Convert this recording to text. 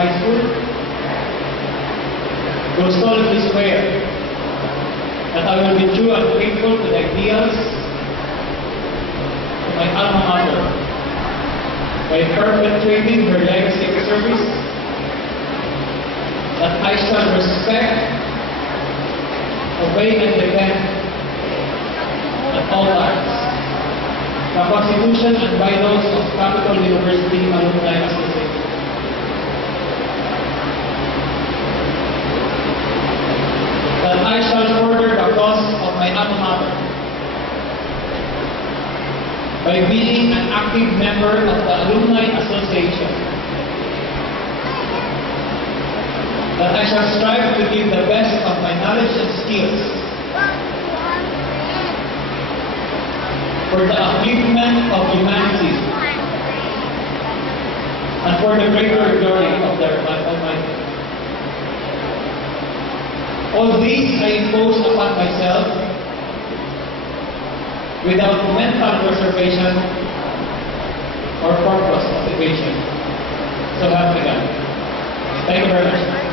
High School, do solemnly swear that I will be true and faithful to the ideals of my alma mater by perpetuating her legacy of service, that I shall respect, obey, and defend at all times the Constitution and bylaws of Capital University Alumni Association. That I shall further the cause of my alma mater by being an active member of the Alumni Association. That I shall strive to give the best of my knowledge and skills for the upliftment of humanity and for the greater glory of the Almighty. All these I impose upon myself without mental reservation or purpose of evasion. So help me God. Thank you very much.